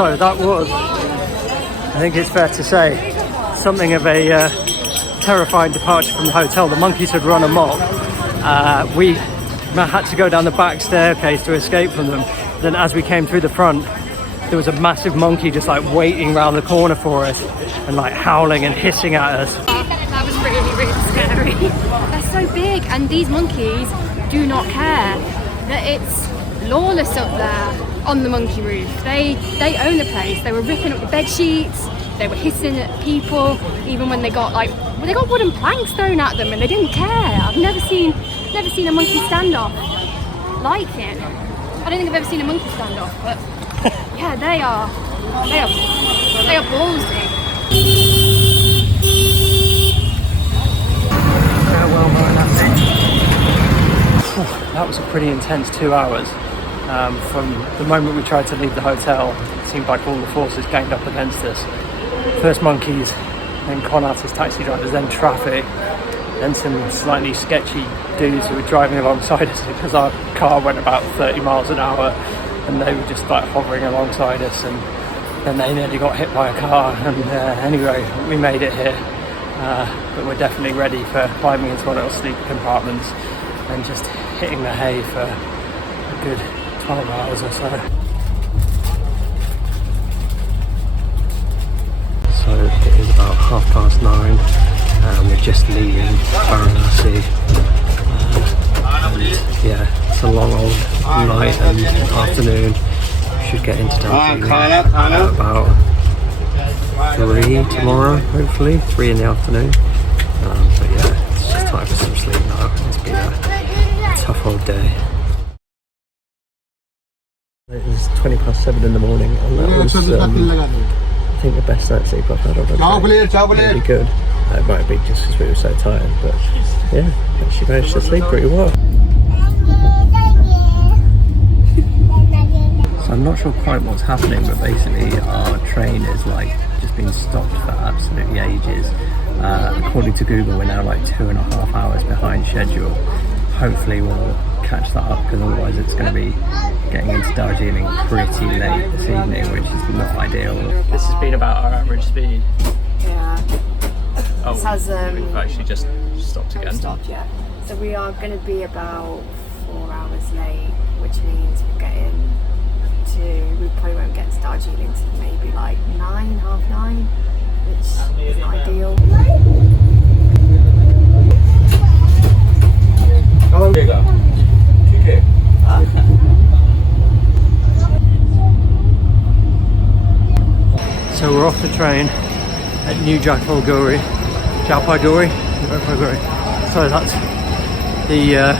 So that was, I think it's fair to say, something of a terrifying departure from the hotel. The monkeys had run amok. We had to go down the back staircase to escape from them. Then as we came through the front, there was a massive monkey just like waiting around the corner for us and like howling and hissing at us. That was really, really scary. They're so big, and these monkeys do not care that it's lawless up there on the monkey roof. They own the place. They were ripping up the bed sheets. They were hissing at people, even when they got wooden planks thrown at them, and they didn't care. I've never seen a monkey standoff like it. I don't think I've ever seen a monkey standoff, but yeah, they are ballsy. Farewell, Varanasi. That was a pretty intense 2 hours. From the moment we tried to leave the hotel, it seemed like all the forces ganged up against us. First monkeys, then con artists, taxi drivers, then traffic, then some slightly sketchy dudes who were driving alongside us because our car went about 30 miles an hour and they were just like hovering alongside us, and then they nearly got hit by a car. And anyway, we made it here, but we're definitely ready for climbing into one of those sleeping compartments and just hitting the hay for a good 12 hours or so. So it is about 9:30 and we're just leaving Varanasi, and yeah, it's a long old night and afternoon. We should get into Darjeeling at about 3 tomorrow, hopefully 3 in the afternoon, but yeah, it's just time for some sleep now. It's been a tough old day. It was 7:20 in the morning, and that was I think the best night's sleep I've had on a train. Really good. It might be just because we were so tired, but yeah, actually managed to sleep pretty well. So I'm not sure quite what's happening, but basically our train is like just been stopped for absolutely ages. According to Google, we're now like 2.5 hours behind schedule. Hopefully we'll catch that up, because otherwise it's going to be getting into Darjeeling pretty late this evening, which is not ideal. This has been about our average speed. Yeah. Oh, this has, we've actually just stopped again. Stopped, yeah. So we are going to be about 4 hours late, which means we probably won't get to Darjeeling until maybe like 9, half 9, which is not ideal. So we're off the train at New Jalpaiguri. So that's the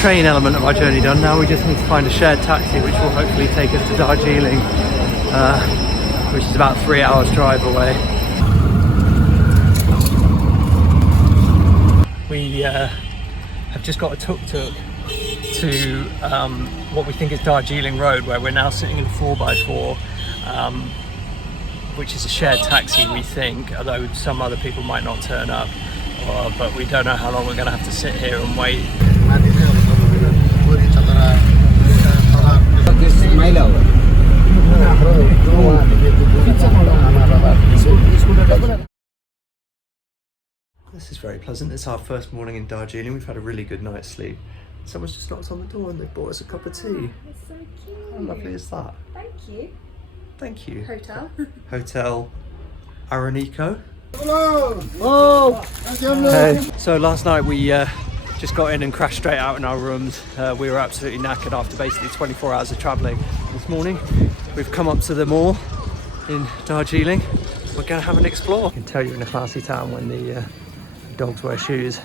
train element of our journey done. Now we just need to find a shared taxi which will hopefully take us to Darjeeling, which is about 3 hours drive away. We have just got a tuk-tuk to what we think is Darjeeling Road, where we're now sitting in a 4x4, which is a shared taxi, we think, although some other people might not turn up, but we don't know how long we're going to have to sit here and wait. This is very pleasant. It's our first morning in Darjeeling. We've had a really good night's sleep. Someone's just knocked on the door and they bought us a cup of tea. It's so cute. How lovely is that? Thank you. Thank you. Hotel. Hotel Aranico. Hello! Hey. So last night we just got in and crashed straight out in our rooms. We were absolutely knackered after basically 24 hours of travelling. This morning we've come up to the mall in Darjeeling. We're going to have an explore. I can tell you're in a classy town when the dogs wear shoes.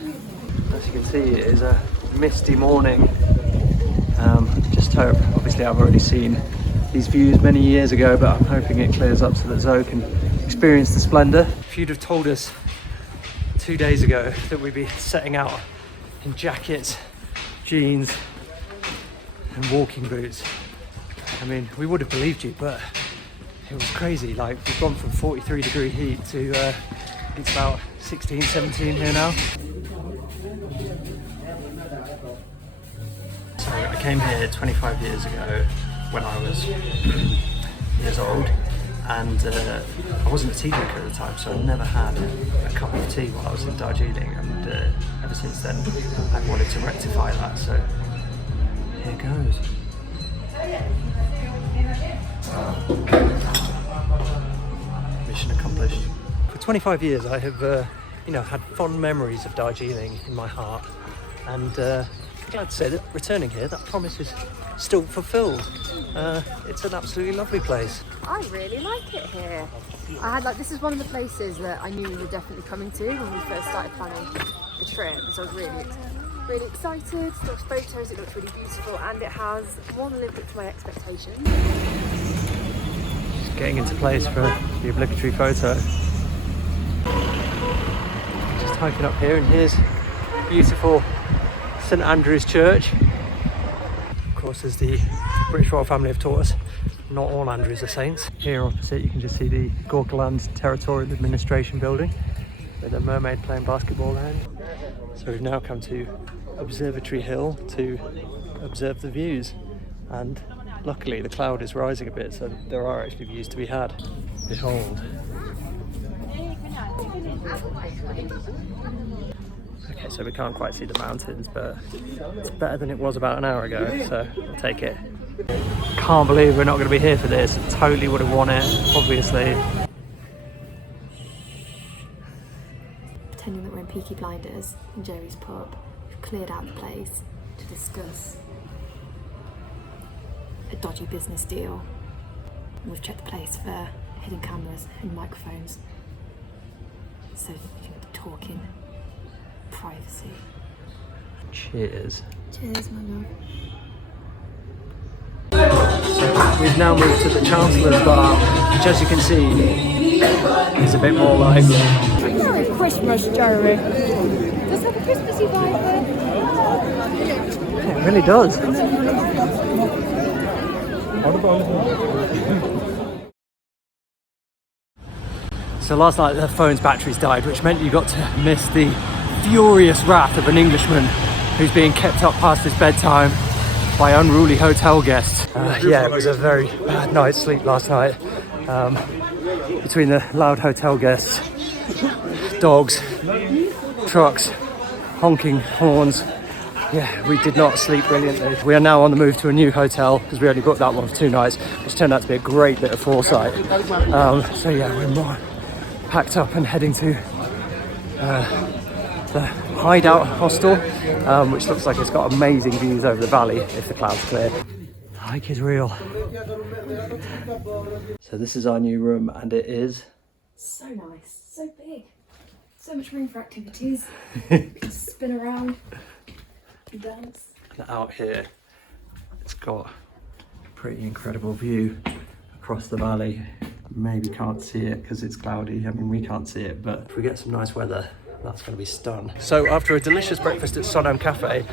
As you can see, it is a misty morning. Just hope, obviously I've already seen these views many years ago, but I'm hoping it clears up so that Zoe can experience the splendour. If you'd have told us 2 days ago that we'd be setting out in jackets, jeans and walking boots, I mean, we would have believed you, but it was crazy. Like, we've gone from 43-degree heat to it's about 16, 17 here now. So I came here 25 years ago when I was years old, and I wasn't a tea drinker at the time, so I never had a cup of tea while I was in Darjeeling, and ever since then I've wanted to rectify that, so here goes. Mission accomplished. For 25 years I have had fond memories of Darjeeling in my heart, and glad to say that returning here, that promise is still fulfilled. It's an absolutely lovely place. I really like it here. This is one of the places that I knew we were definitely coming to when we first started planning the trip, so I was really excited. Took photos, it looks really beautiful, and it has more than lived up to my expectations. Just getting into place for the obligatory photo. Just hiking up here, and here's beautiful St Andrew's Church. Of course, as the British royal family have taught us, not all Andrews are saints. Here opposite you can just see the Gorkaland Territorial Administration building with a mermaid playing basketball there. So we've now come to Observatory Hill to observe the views, and luckily the cloud is rising a bit, so there are actually views to be had. Behold. Okay, so we can't quite see the mountains, but it's better than it was about an hour ago, so we'll take it. Can't believe we're not going to be here for this. Totally would have won it, obviously. Pretending that we're in Peaky Blinders in Jerry's pub, we've cleared out the place to discuss a dodgy business deal. We've checked the place for hidden cameras and microphones, so you can talk in privacy. Cheers. Cheers, my love. We've now moved to the Chancellor's Bar, which, as you can see, is a bit more lively. Merry Christmas, Jerry. Does it have a Christmassy vibe there? It really does. So last night the phone's batteries died, which meant you got to miss the furious wrath of an Englishman who's being kept up past his bedtime by unruly hotel guests. Yeah, it was a very bad night's sleep last night. Between the loud hotel guests, dogs, trucks, honking horns. Yeah, we did not sleep brilliantly. We are now on the move to a new hotel because we only booked that one for 2 nights, which turned out to be a great bit of foresight. So yeah, we're more packed up and heading to the Hideout Hostel, which looks like it's got amazing views over the valley if the clouds clear. The hike is real. So this is our new room, and it is So nice, so big, so much room for activities. Just spin around and dance. out here. It's got a pretty incredible view across the valley. Maybe can't see it because it's cloudy. I mean, we can't see it, but if we get some nice weather, that's going to be stunned. So after a delicious breakfast at Sonam Cafe,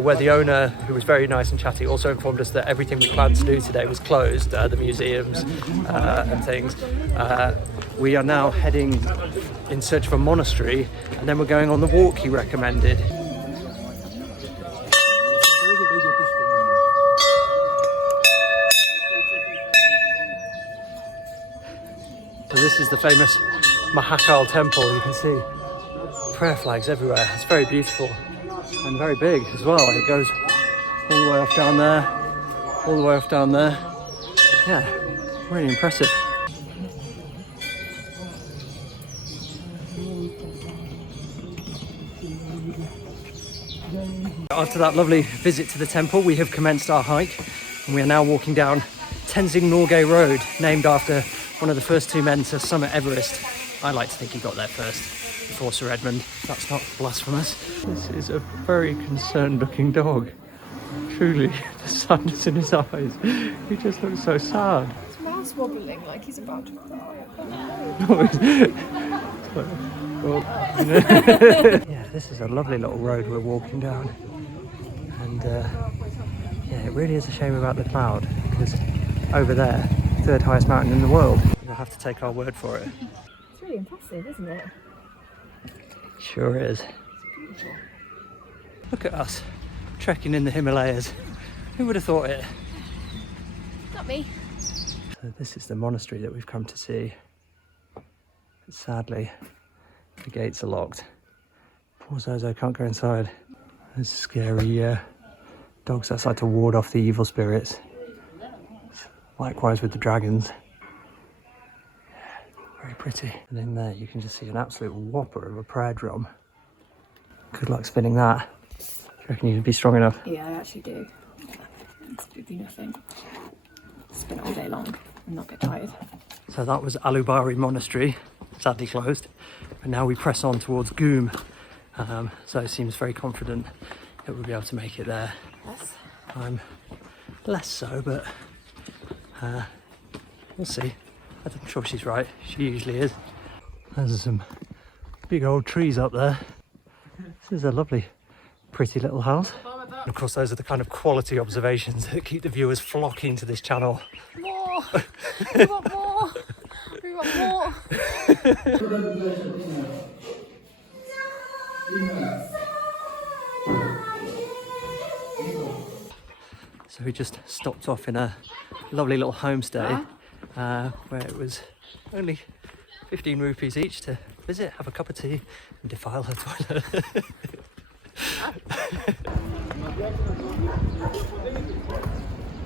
where the owner, who was very nice and chatty, also informed us that everything we planned to do today was closed, the museums and things, we are now heading in search of a monastery, and then we're going on the walk he recommended. So this is the famous Mahakal Temple. You can see prayer flags everywhere. It's very beautiful and very big as well. It goes all the way off down there, all the way off down there. Yeah, really impressive. After that lovely visit to the temple, we have commenced our hike, and we are now walking down Tenzing Norgay Road, named after one of the first two men to summit Everest. I like to think he got there first, before Sir Edmund. That's not blasphemous. This is a very concerned looking dog. Truly, the sadness in his eyes. He just looks so sad. His mouth's wobbling like he's about to cry. Yeah, this is a lovely little road we're walking down. And yeah, it really is a shame about the cloud, because over there, third highest mountain in the world. You'll have to take our word for it. It's really impressive, isn't it? Sure is. Look at us, trekking in the Himalayas. Who would have thought it? Not me. So this is the monastery that we've come to see. But sadly, the gates are locked. Poor Zozo can't go inside. There's scary dogs outside to ward off the evil spirits. Likewise with the dragons. Very pretty. And in there you can just see an absolute whopper of a prayer drum. Good luck spinning that. Do you reckon you'd be strong enough? Yeah, I actually do. It'd be nothing. Spin it all day long and not get tired. So that was Alubari Monastery, sadly closed. And now we press on towards Ghoom. So it seems very confident that we'll be able to make it there. Yes. I'm less so, but we'll see. I'm sure she's right. She usually is. There's some big old trees up there. This is a lovely, pretty little house. And of course, those are the kind of quality observations that keep the viewers flocking to this channel. More! We want more! We want more! So we just stopped off in a lovely little homestay where it was only 15 rupees each to visit, have a cup of tea and defile her toilet.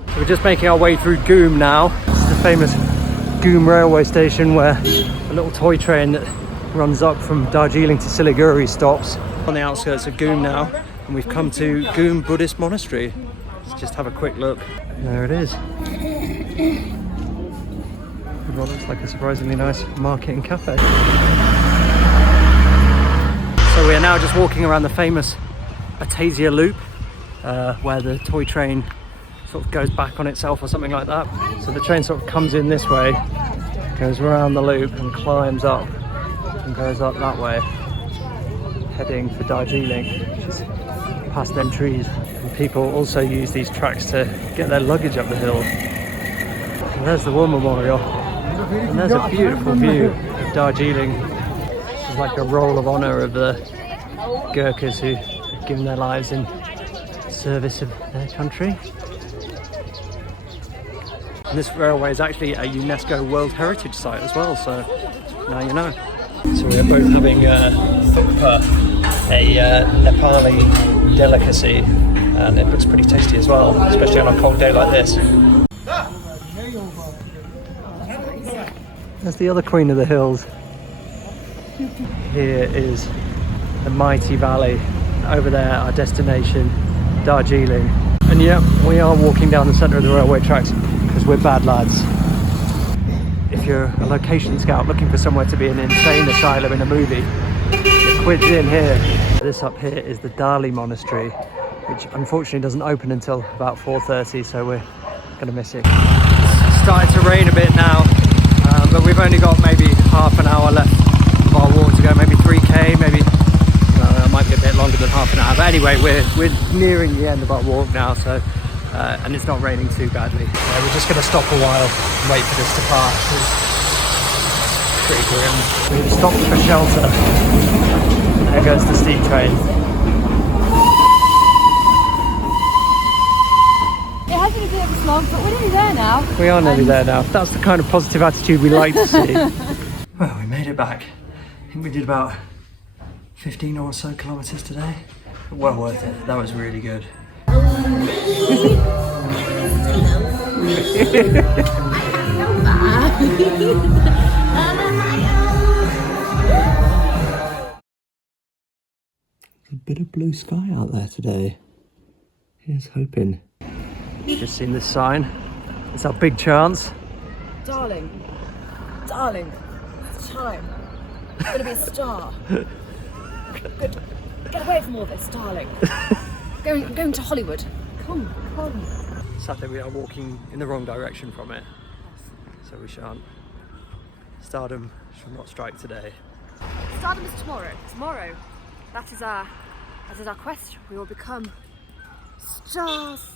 So we're just making our way through Ghoom now. This is the famous Ghoom railway station where a little toy train that runs up from Darjeeling to Siliguri stops. On the outskirts of Ghoom now, and we've come to Ghoom Buddhist Monastery. Let's just have a quick look. There it is. Well, looks like a surprisingly nice market and cafe. So we are now just walking around the famous Batasia loop, where the toy train sort of goes back on itself or something like that. So the train sort of comes in this way, goes around the loop and climbs up and goes up that way, heading for Darjeeling, which is past them trees. And people also use these tracks to get their luggage up the hill. And there's the War Memorial. And there's a beautiful view of Darjeeling. This is like a roll of honour of the Gurkhas who have given their lives in service of their country. And this railway is actually a UNESCO World Heritage Site as well, so now you know. So we're both having thukpa, a Nepali delicacy, and it looks pretty tasty as well, especially on a cold day like this. That's the other queen of the hills. Here is the mighty valley. Over there, our destination, Darjeeling. And yeah, we are walking down the centre of the railway tracks because we're bad lads. If you're a location scout looking for somewhere to be an insane asylum in a movie, the quid's in here. This up here is the Dali Monastery, which unfortunately doesn't open until about 4:30, so we're going to miss it. It's starting to rain a bit now. But we've only got maybe half an hour left of our walk to go, maybe 3k, maybe, it might be a bit longer than half an hour. But anyway, we're nearing the end of our walk now, so, and it's not raining too badly. Yeah, we're just going to stop a while and wait for this to pass. It's pretty grim. We've stopped for shelter. There goes the steam train. It has been a bit of a slog, but we're nearly there now. We are nearly there now. That's the kind of positive attitude we like to see. Well, we made it back. I think we did about 15 or so kilometres today. Well worth it. That was really good. There's a bit of blue sky out there today. Here's hoping. Just seen this sign. It's our big chance. Darling, it's time. It's going to be a star. Get away from all this, darling. Going to Hollywood. Come. Sadly, we are walking in the wrong direction from it, so we shan't. Stardom shall not strike today. Stardom is tomorrow. Tomorrow, that is our quest. We will become stars.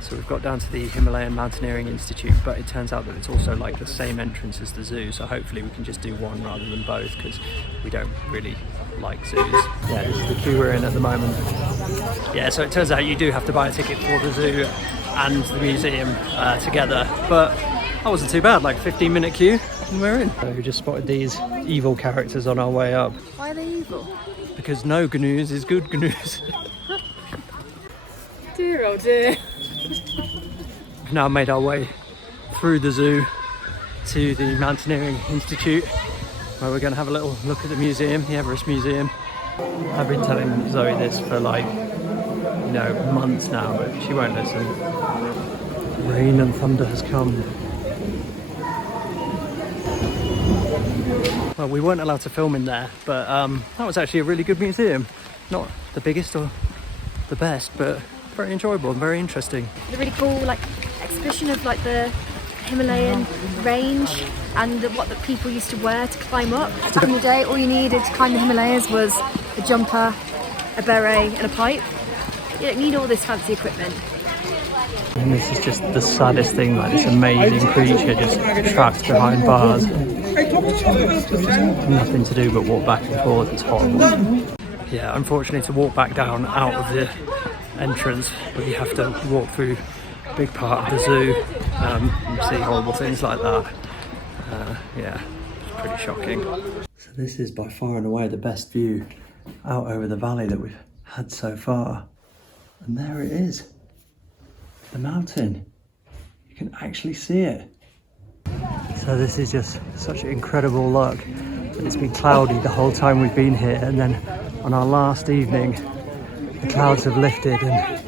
So we've got down to the Himalayan Mountaineering Institute, but it turns out that it's also like the same entrance as the zoo, so hopefully we can just do one rather than both, because we don't really like zoos. Yeah, this is the queue we're in at the moment. Yeah, so it turns out you do have to buy a ticket for the zoo and the museum together, but that wasn't too bad, like 15-minute queue and we're in. So we just spotted these evil characters on our way up. Why are they evil? Because no gnus is good gnus. Dear oh dear. We've now made our way through the zoo to the Mountaineering Institute, where we're going to have a little look at the museum, the Everest Museum. I've been telling Zoe this for like, you know, months now, but she won't listen. Rain and thunder has come. Well, we weren't allowed to film in there, but that was actually a really good museum. Not the biggest or the best, but very enjoyable and very interesting. The really cool like exhibition of like the Himalayan range and what the people used to wear to climb up. Back in the day, all you needed to climb the Himalayas was a jumper, a beret and a pipe. You don't need all this fancy equipment. And this is just the saddest thing, like this amazing creature just trapped behind bars. Just nothing to do but walk back and forth. It's horrible. Yeah, unfortunately to walk back down out of the entrance, we have to walk through a big part of the zoo and see horrible things like that. Yeah, it's pretty shocking. So this is by far and away the best view out over the valley that we've had so far. And there it is, the mountain. You can actually see it. So this is just such incredible luck. It's been cloudy the whole time we've been here, and then on our last evening the clouds have lifted and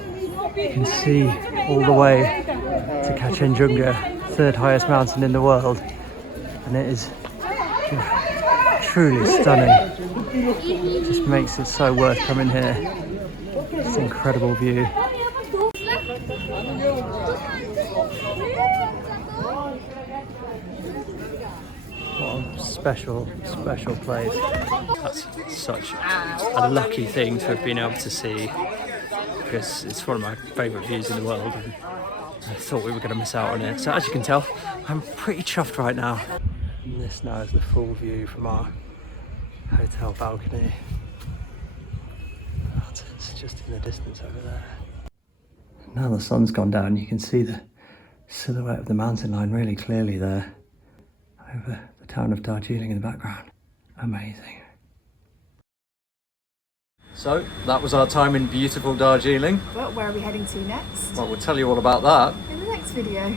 you can see all the way to Kanchenjunga, third highest mountain in the world, and it is truly stunning. It just makes it so worth coming here. It's an incredible view. What a special place. That's such a lucky thing to have been able to see, because it's one of my favourite views in the world and I thought we were going to miss out on it. So as you can tell, I'm pretty chuffed right now. And this now is the full view from our hotel balcony. The mountains just in the distance over there. Now the sun's gone down, you can see the silhouette of the mountain line really clearly there, over the town of Darjeeling in the background. Amazing. So that was our time in beautiful Darjeeling. But where are we heading to next? Well, we'll tell you all about that In the next video.